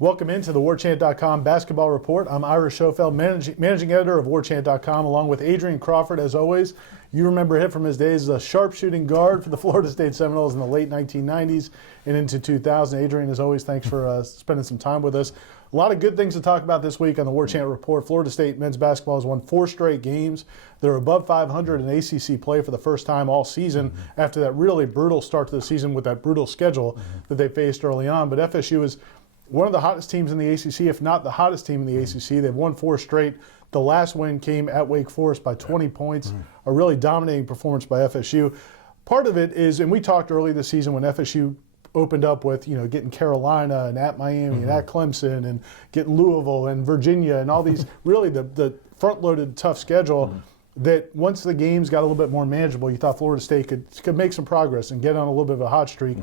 Welcome into the Warchant.com Basketball Report. I'm Ira Schoffel, managing editor of Warchant.com, along with Adrian Crawford, as always. You remember him from his days as a sharpshooting guard for the Florida State Seminoles in the late 1990s and into 2000. Adrian, as always, thanks for spending some time with us. A lot of good things to talk about this week on the Warchant Report. Florida State men's basketball has won 4 straight games. They're above 500 in ACC play for the first time all season after that really brutal start to the season with that brutal schedule that they faced early on. But FSU is one of the hottest teams in the ACC, if not the hottest team in the ACC. They've won 4 straight. The last win came at Wake Forest by 20 points, a really dominating performance by FSU. Part of it is, and we talked early this season when FSU opened up with, getting Carolina and at Miami and at Clemson and getting Louisville and Virginia and all these, really the front-loaded tough schedule, that once the games got a little bit more manageable, you thought Florida State could make some progress and get on a little bit of a hot streak.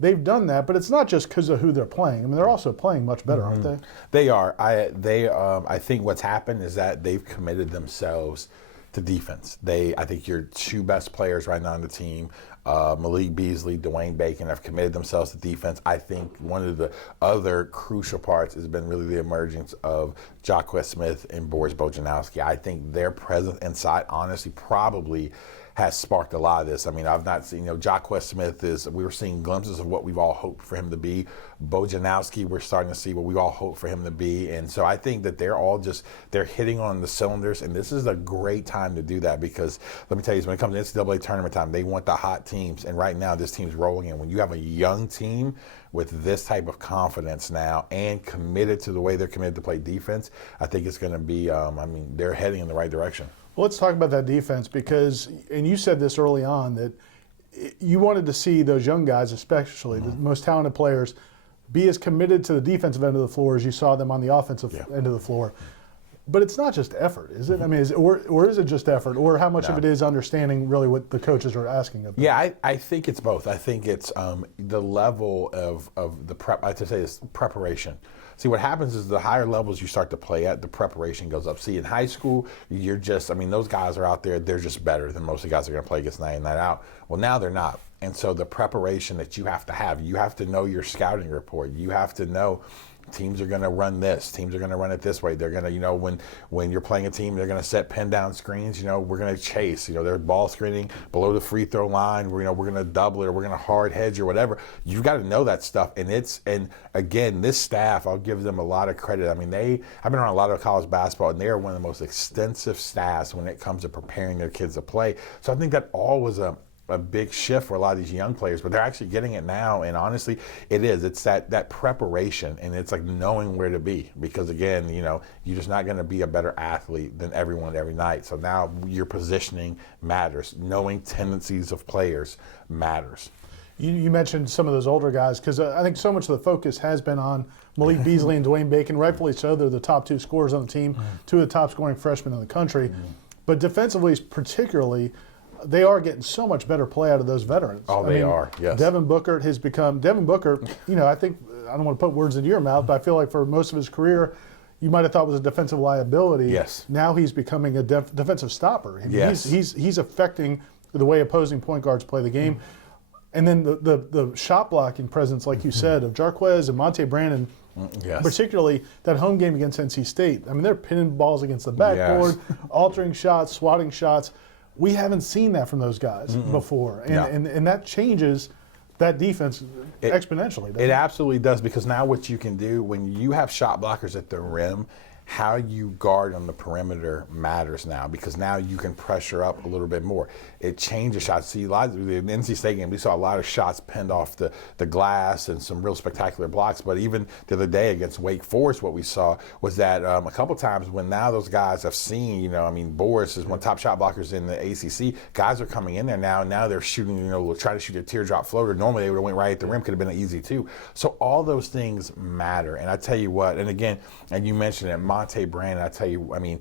They've done that, but it's not just because of who they're playing. I mean, they're also playing much better, aren't they? They are. I think what's happened is that they've committed themselves to defense. I think your 2 best players right now on the team, Malik Beasley, Dwayne Bacon, have committed themselves to defense. I think one of the other crucial parts has been really the emergence of Jacquez Smith and Boris Bojanowski. I think their presence inside, honestly, probably has sparked a lot of this. I mean, I've not seen, Jacquez Smith we were seeing glimpses of what we've all hoped for him to be. Bojanowski, we're starting to see what we all hoped for him to be. And so I think that they're hitting on the cylinders, and this is a great time to do that because, let me tell you, when it comes to NCAA tournament time, they want the hot teams. And right now, this team's rolling in. When you have a young team with this type of confidence now and committed to the way they're committed to play defense, I think it's going to be, they're heading in the right direction. Well, let's talk about that defense because, and you said this early on, that you wanted to see those young guys, especially the most talented players, be as committed to the defensive end of the floor as you saw them on the offensive end of the floor. But it's not just effort, is it? I mean, or is it just effort? Or how much of it is understanding really what the coaches are asking of them? Yeah, I think it's both. I think it's the level of the prep. I have to say this, preparation. See, what happens is the higher levels you start to play at, the preparation goes up. See, in high school, those guys are out there, they're just better than most of the guys that are going to play against night in, night out. Well, now they're not. And so the preparation that you have to know your scouting report. You have to know teams are going to run this. Teams are going to run it this way. They're going to, when you're playing a team, they're going to set pin down screens. We're going to chase. There's ball screening below the free throw line. We're going to double it or we're going to hard hedge or whatever. You've got to know that stuff. And again, this staff, I'll give them a lot of credit. I mean, I've been around a lot of college basketball, and they are one of the most extensive staffs when it comes to preparing their kids to play. So I think that all was a big shift for a lot of these young players, but they're actually getting it now. And honestly, it is. It's that preparation, and it's like knowing where to be. Because again, you're just not going to be a better athlete than everyone every night. So now your positioning matters. Knowing tendencies of players matters. You mentioned some of those older guys because I think so much of the focus has been on Malik Beasley and Dwayne Bacon. Rightfully so. They're the top 2 scorers on the team, 2 of the top scoring freshmen in the country. But defensively, particularly, they are getting so much better play out of those veterans. Oh, they are, yes. Devin Booker, I think, I don't want to put words into your mouth, but I feel like for most of his career, you might have thought was a defensive liability. Yes. Now he's becoming a defensive stopper. Yes. He's affecting the way opposing point guards play the game. And then the shot blocking presence, like you said, of Jarquez and Monte Brandon, particularly that home game against NC State. I mean, they're pinning balls against the backboard, altering shots, swatting shots. We haven't seen that from those guys before, and that changes that defense exponentially. It absolutely does, because now what you can do when you have shot blockers at the rim, how you guard on the perimeter matters now, because now you can pressure up a little bit more. It changes shots. See, in the NC State game, we saw a lot of shots pinned off the glass and some real spectacular blocks. But even the other day against Wake Forest, what we saw was that a couple times when now those guys have seen, Boris is one of the top shot blockers in the ACC. Guys are coming in there now, and now they're shooting, trying to shoot a teardrop floater. Normally they would have went right at the rim, could have been an easy 2. So all those things matter. And I tell you what, and again, and you mentioned it, Monte Brandon, I tell you, I mean,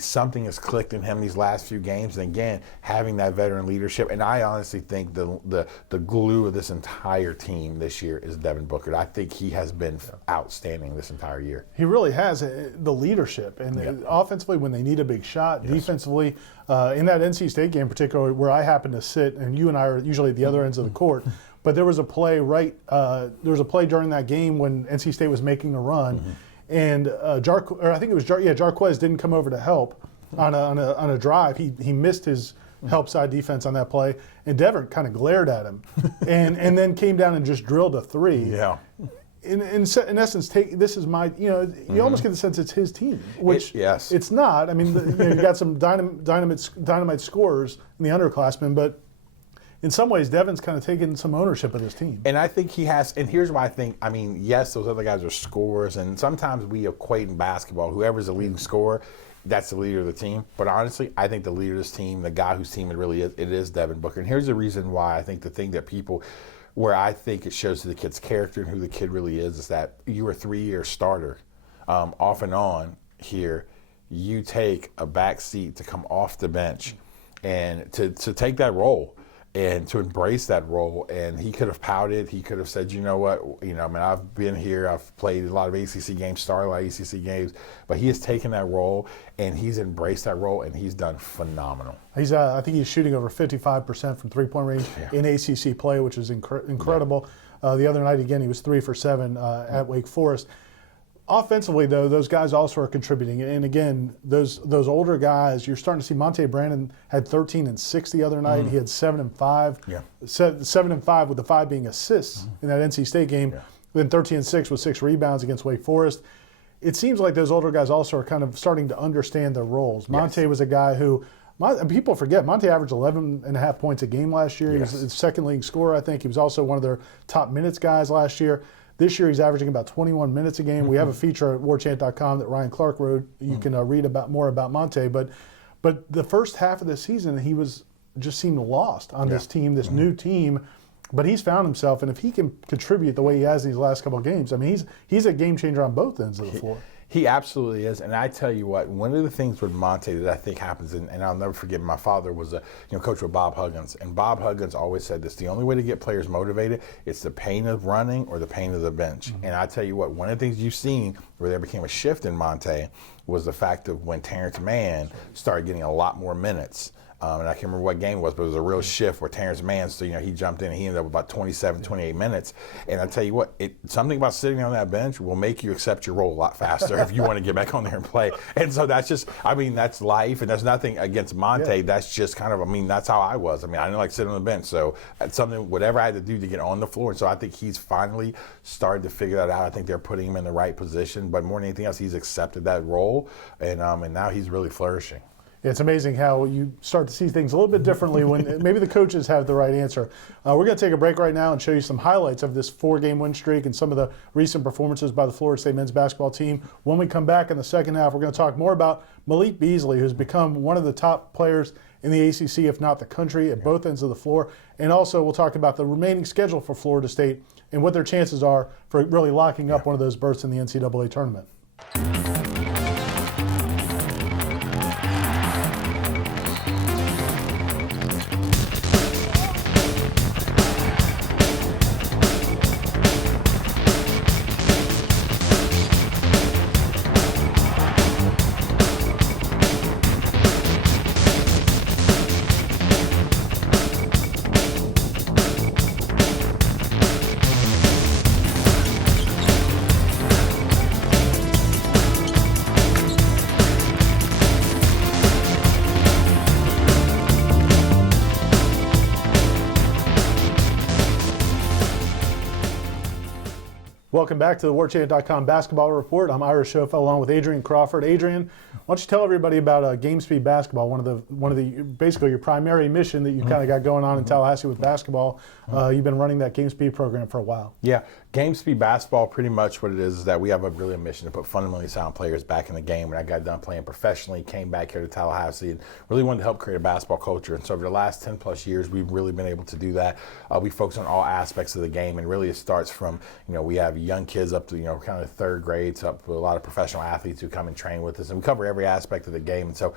something has clicked in him these last few games. And again, having that veteran leadership. And I honestly think the glue of this entire team this year is Devin Booker. I think he has been outstanding this entire year. He really has the leadership. And offensively, when they need a big shot, defensively, in that NC State game particularly, where I happen to sit, and you and I are usually at the other ends of the court, but there was a play during that game when NC State was making a run, and Jarquez didn't come over to help on a drive. He missed his help side defense on that play, and Devin kind of glared at him, and then came down and just drilled a three. Yeah. In essence, this is my, you almost get the sense it's his team, which it's not. I mean, you got some dynamite scorers in the underclassmen, but in some ways, Devin's kind of taken some ownership of this team. And I think he has, and here's why I think, I mean, yes, those other guys are scorers, and sometimes we equate in basketball, whoever's the leading scorer, that's the leader of the team. But honestly, I think the leader of this team, the guy whose team it really is, it is Devin Booker. And here's the reason why I think the thing that people, where I think it shows to the kid's character and who the kid really is that you're a 3-year starter. Off and on here, you take a back seat to come off the bench and to take that role and to embrace that role. And he could have pouted. He could have said, you know what, I mean, I've been here. I've played a lot of ACC games, started a lot of ACC games. But he has taken that role, and he's embraced that role, and he's done phenomenal. I think he's shooting over 55% from three-point range in ACC play, which is incredible. The other night, again, he was 3 for 7 at Wake Forest. Offensively, though, those guys also are contributing. And again, those older guys, you're starting to see Monte Brandon had 13 and 6 the other night. He had 7 and 5. 7 and 5 with the 5 being assists in that NC State game. Then 13 and 6 with 6 rebounds against Wake Forest. It seems like those older guys also are kind of starting to understand their roles. Monte was a guy who, people forget, Monte averaged 11.5 points a game last year. He was the second leading scorer, I think. He was also one of their top minutes guys last year. This year he's averaging about 21 minutes a game. We have a feature at warchant.com that Ryan Clark wrote. You can read more about Monte. But the first half of the season, he just seemed lost on this team, this new team. But he's found himself, and if he can contribute the way he has in these last couple of games, I mean, he's a game changer on both ends of the floor. He absolutely is, and I tell you what, one of the things with Monte that I think happens, and I'll never forget, my father was a coach with Bob Huggins, and Bob Huggins always said this: the only way to get players motivated is the pain of running or the pain of the bench. And I tell you what, one of the things you've seen where there became a shift in Monte was the fact of when Terrence Mann started getting a lot more minutes. And I can't remember what game it was, but it was a real shift where Terrence Mann, so he jumped in and he ended up with about 27, 28 minutes. And I tell you what, something about sitting on that bench will make you accept your role a lot faster if you want to get back on there and play. And so that's just, I mean, that's life, and there's nothing against Monte. That's just kind of, I mean, that's how I was. I mean, I didn't like sitting on the bench, so that's something, whatever I had to do to get on the floor. And so I think he's finally started to figure that out. I think they're putting him in the right position, but more than anything else, he's accepted that role, and now he's really flourishing. It's amazing how you start to see things a little bit differently when maybe the coaches have the right answer. We're going to take a break right now and show you some highlights of this 4-game win streak and some of the recent performances by the Florida State men's basketball team. When we come back in the second half, we're going to talk more about Malik Beasley, who's become one of the top players in the ACC, if not the country, at both ends of the floor. And also we'll talk about the remaining schedule for Florida State and what their chances are for really locking up one of those berths in the NCAA tournament. Welcome back to the Warchant.com basketball report. I'm Ira Schoffel along with Adrian Crawford. Adrian, why don't you tell everybody about Game Speed Basketball, one of the basically your primary mission that you kind of got going on in Tallahassee with basketball. You've been running that Game Speed program for a while. Yeah, Game Speed Basketball, pretty much what it is that we have a mission to put fundamentally sound players back in the game. When I got done playing professionally, came back here to Tallahassee and really wanted to help create a basketball culture. And so over the last 10 plus years, we've really been able to do that. We focus on all aspects of the game, and really it starts from, we have young kids up to, kind of third grades, up to a lot of professional athletes who come and train with us. And we cover every aspect of the game. And so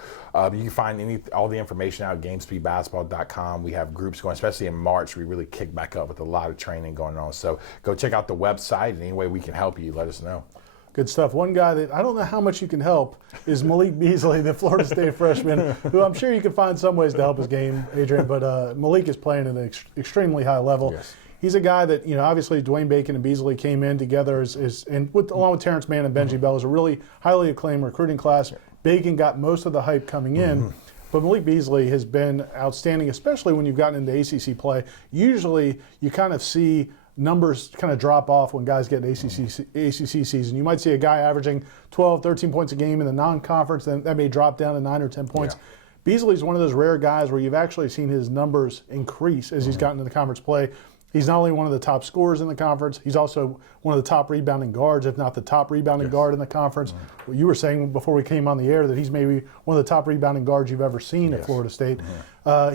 you can find all the information out at GameSpeedBasketball.com. We have groups going, especially in March. We really kick back up with a lot of training going on. So go check out the website, and any way we can help you, let us know. Good stuff. One guy that I don't know how much you can help is Malik Beasley, the Florida State freshman, who I'm sure you can find some ways to help his game, Adrian, but Malik is playing at an extremely high level. Yes. He's a guy that, obviously Dwayne Bacon and Beasley came in together along with Terrence Mann and Benji Bell, is a really highly acclaimed recruiting class. Bacon got most of the hype coming in. But Malik Beasley has been outstanding, especially when you've gotten into ACC play. Usually you kind of see numbers kind of drop off when guys get an ACC season. You might see a guy averaging 12, 13 points a game in the non-conference, then that may drop down to 9 or 10 points. Yeah. Beasley's one of those rare guys where you've actually seen his numbers increase as he's gotten into conference play. He's not only one of the top scorers in the conference, he's also one of the top rebounding guards, if not the top rebounding guard in the conference. Well, you were saying before we came on the air that he's maybe one of the top rebounding guards you've ever seen at Florida State.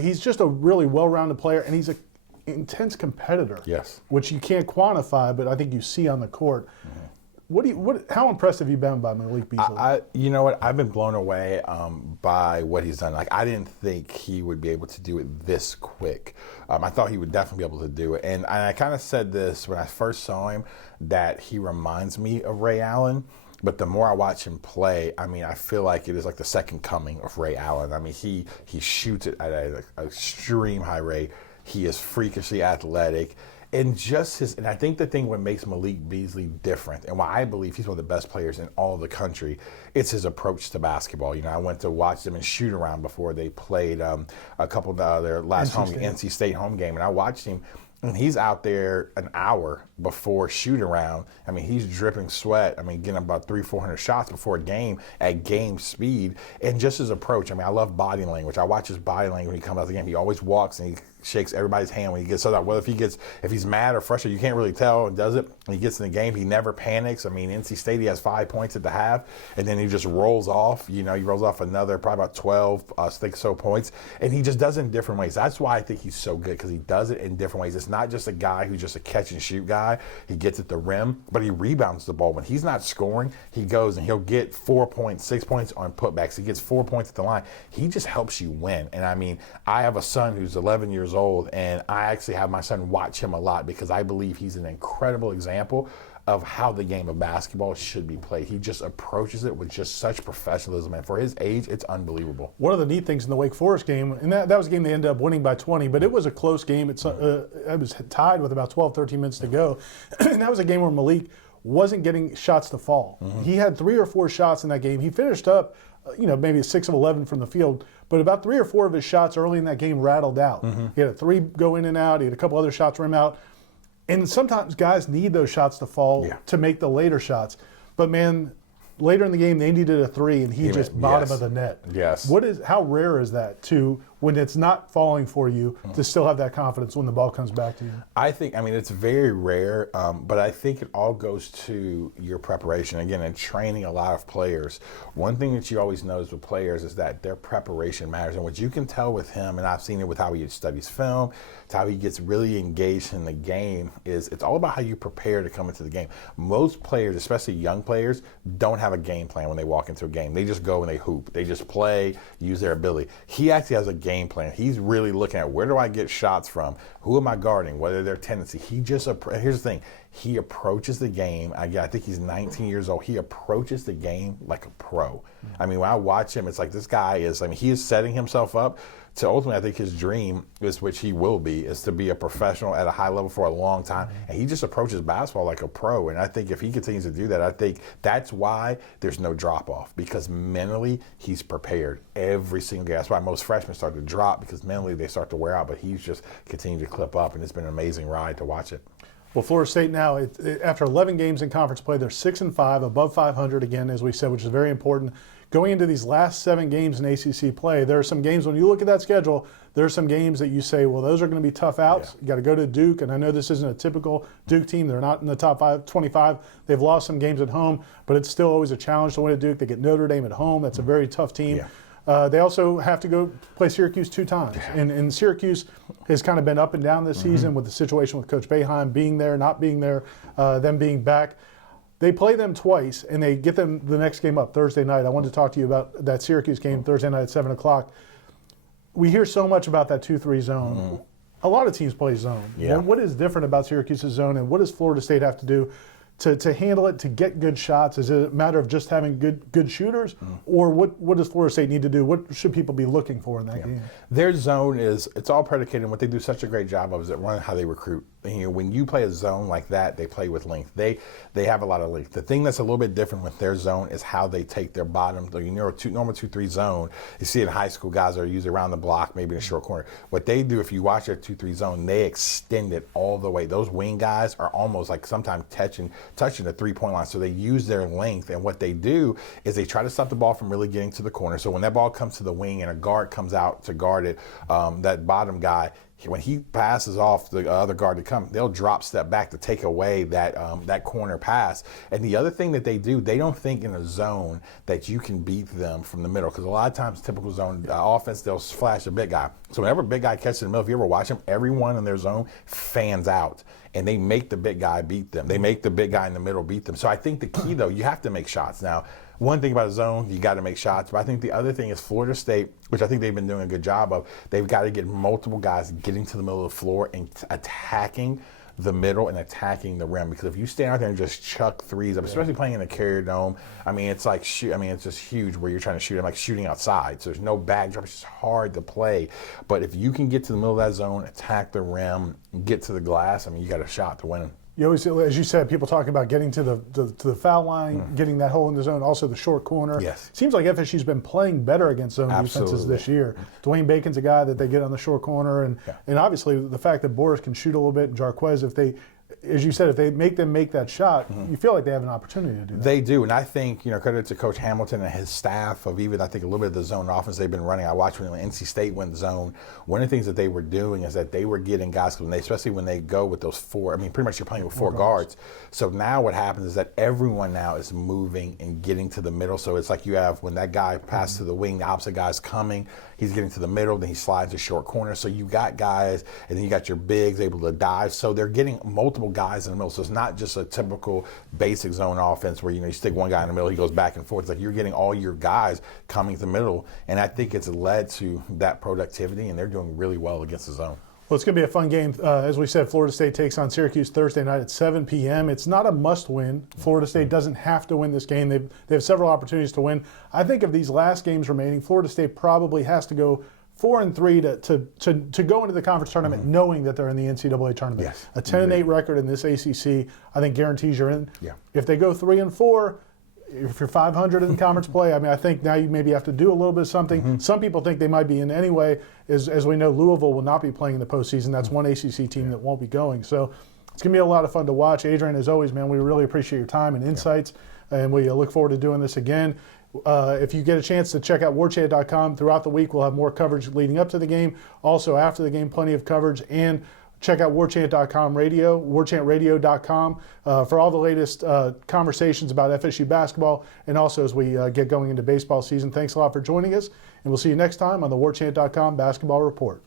He's just a really well-rounded player, and he's an intense competitor, which you can't quantify, but I think you see on the court. How impressed have you been by Malik Beasley? You know what? I've been blown away by what he's done. Like, I didn't think he would be able to do it this quick. I thought he would definitely be able to do it. And I kind of said this when I first saw him, that he reminds me of Ray Allen. But the more I watch him play, I feel like it is like the second coming of Ray Allen. He shoots it at an extreme high rate. He is freakishly athletic. And and I think the thing what makes Malik Beasley different, and why I believe he's one of the best players in all of the country, it's his approach to basketball. I went to watch them in shoot around before they played a couple of their last NC State home game, and I watched him. And he's out there an hour before shoot around. He's dripping sweat. Getting about 300-400 shots before a game at game speed. And just his approach. I love body language. I watch his body language when he comes out of the game. He always walks and he shakes everybody's hand when he gets out. Well, if he's mad or frustrated, you can't really tell. And does it? When he gets in the game, he never panics. NC State, he has 5 points at the half, and then he just rolls off. He rolls off another probably about 12, points, and he just does it in different ways. That's why I think he's so good, because he does it in different ways. It's not just a guy who's just a catch and shoot guy. He gets at the rim, but he rebounds the ball. When he's not scoring, he goes and he'll get 4 points, 6 points on putbacks. He gets 4 points at the line. He just helps you win. And I have a son who's 11 years old, and I actually have my son watch him a lot because I believe he's an incredible example of how the game of basketball should be played. He just approaches it with just such professionalism, and for his age, it's unbelievable. One of the neat things in the Wake Forest game, and that was a game they ended up winning by 20, but it was a close game. It was tied with about 12, 13 minutes to go, and that was a game where Malik wasn't getting shots to fall. He had 3 or 4 shots in that game. He finished up, maybe 6 of 11 from the field, but about 3 or 4 of his shots early in that game rattled out. He had a 3 go in and out. He had a couple other shots rim out. And sometimes guys need those shots to fall to make the later shots. But, man, later in the game, they needed a 3, and he just bottom of the net. Yes. How rare is that when it's not falling for you to still have that confidence when the ball comes back to you? I think, it's very rare, but I think it all goes to your preparation. Again, in training a lot of players, one thing that you always notice with players is that their preparation matters. And what you can tell with him, and I've seen it with how he studies film, it's how he gets really engaged in the game, is it's all about how you prepare to come into the game. Most players, especially young players, don't have a game plan when they walk into a game. They just go and they hoop. They just play, use their ability. He actually has a game plan. He's really looking at, where do I get shots from? Who am I guarding? What are their tendency? Here's the thing. He approaches the game. I think he's 19 years old. He approaches the game like a pro. When I watch him, it's like this guy is, he is setting himself up to ultimately, I think his dream is, which he will be, is to be a professional at a high level for a long time. And he just approaches basketball like a pro. And I think if he continues to do that, I think that's why there's no drop off, because mentally he's prepared every single game. That's why most freshmen start to drop, because mentally they start to wear out, but he's just continued to clip up, and it's been an amazing ride to watch it. Well, Florida State now, after 11 games in conference play, they're 6-5, above 500 again, as we said, which is very important. Going into these last 7 games in ACC play, there are some games, when you look at that schedule, there are some games that you say, well, those are going to be tough outs. You got to go to Duke, and I know this isn't a typical Duke team. They're not in the top 25. They've lost some games at home, but it's still always a challenge to win at Duke. They get Notre Dame at home. That's a very tough team. They also have to go play Syracuse 2 times. And Syracuse has kind of been up and down this season with the situation with Coach Boeheim being there, not being there, them being back. They play them twice, and they get them the next game up Thursday night. I wanted to talk to you about that Syracuse game Thursday night at 7 o'clock. We hear so much about that 2-3 zone. A lot of teams play zone. Yeah. What is different about Syracuse's zone, and what does Florida State have to do to handle it, to get good shots? Is it a matter of just having good shooters, or what does Florida State need to do? What should people be looking for in that game? Their zone it's all predicated on what they do such a great job of is at running how they recruit. You know, when you play a zone like that, they play with length. They have a lot of length. The thing that's a little bit different with their zone is how they take their bottom. You know, normal 2-3 zone. You see in high school, guys are usually around the block, maybe in a short corner. What they do, if you watch their 2-3 zone, they extend it all the way. Those wing guys are almost like sometimes touching the 3-point line. So they use their length, and what they do is they try to stop the ball from really getting to the corner. So when that ball comes to the wing and a guard comes out to guard it, that bottom guy, when he passes off the other guard to come, they'll drop step back to take away that corner pass. And the other thing that they do, they don't think in a zone that you can beat them from the middle, because a lot of times typical zone offense, they'll flash a big guy. So whenever a big guy catches in the middle, if you ever watch them, everyone in their zone fans out, and they make the big guy beat them. They make the big guy in the middle beat them. So I think the key, though, you have to make shots. Now, one thing about a zone, you got to make shots. But I think the other thing is Florida State, which I think they've been doing a good job of, they've got to get multiple guys getting to the middle of the floor and attacking the middle and attacking the rim. Because if you stand out there and just chuck threes up, especially playing in a Carrier Dome, I mean, it's like it's just huge where you're trying to shoot. I'm like shooting outside. So there's no backdrop. It's just hard to play. But if you can get to the middle of that zone, attack the rim, get to the glass, I mean, you got a shot to win. You always, as you said, people talking about getting to the foul line, getting that hole in the zone, also the short corner. Yes. Seems like FSU's been playing better against zone defenses this year. Dwayne Bacon's a guy that they get on the short corner, and obviously the fact that Boris can shoot a little bit, and Jarquez, if they, as you said, if they make them make that shot, you feel like they have an opportunity to do that. They do, and I think, credit to Coach Hamilton and his staff of even, I think, a little bit of the zone offense they've been running. I watched when NC State went zone. One of the things that they were doing is that they were getting guys, especially when they go with those four, I mean, pretty much you're playing with four guards. So now what happens is that everyone now is moving and getting to the middle. So it's like you have, when that guy passes to the wing, the opposite guy's coming, he's getting to the middle, then he slides a short corner. So you got guys, and then you got your bigs able to dive. So they're getting multiple guys in the middle. So it's not just a typical basic zone offense where you stick one guy in the middle, he goes back and forth. It's like you're getting all your guys coming to the middle, and I think it's led to that productivity, and they're doing really well against the zone. Well, it's going to be a fun game. As we said, Florida State takes on Syracuse Thursday night at 7 p.m. It's not a must-win. Florida State doesn't have to win this game. They have several opportunities to win. I think of these last games remaining, Florida State probably has to go 4-3 to go into the conference tournament knowing that they're in the NCAA tournament. Yes. A 10-8 record in this ACC, I think, guarantees you're in. Yeah. If they go 3-4, if you're 500 in conference play, I mean, I think now you maybe have to do a little bit of something. Some people think they might be in anyway. As we know, Louisville will not be playing in the postseason. That's one ACC team that won't be going. So it's going to be a lot of fun to watch. Adrian, as always, man, we really appreciate your time and insights, and we look forward to doing this again. If you get a chance to check out warchant.com throughout the week, we'll have more coverage leading up to the game. Also, after the game, plenty of coverage. And check out warchant.com radio, warchantradio.com for all the latest conversations about FSU basketball, and also as we get going into baseball season. Thanks a lot for joining us, and we'll see you next time on the warchant.com Basketball Report.